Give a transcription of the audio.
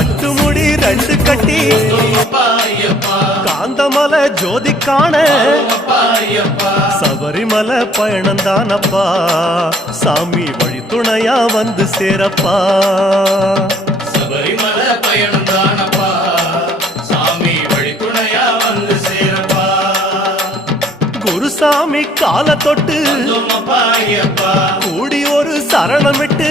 கட்டுமுடி ரெண்டு கட்டி காந்தமலை ஜோதி காண சபரிமலை பயணந்தானப்பா சாமி வழி துணையா வந்து சேரப்பா சபரிமலை பயணந்தானப்பா சாமி வழி துணையா வந்து சேரப்பா குருசாமி கால தொட்டு கூடி ஒரு சரணமிட்டு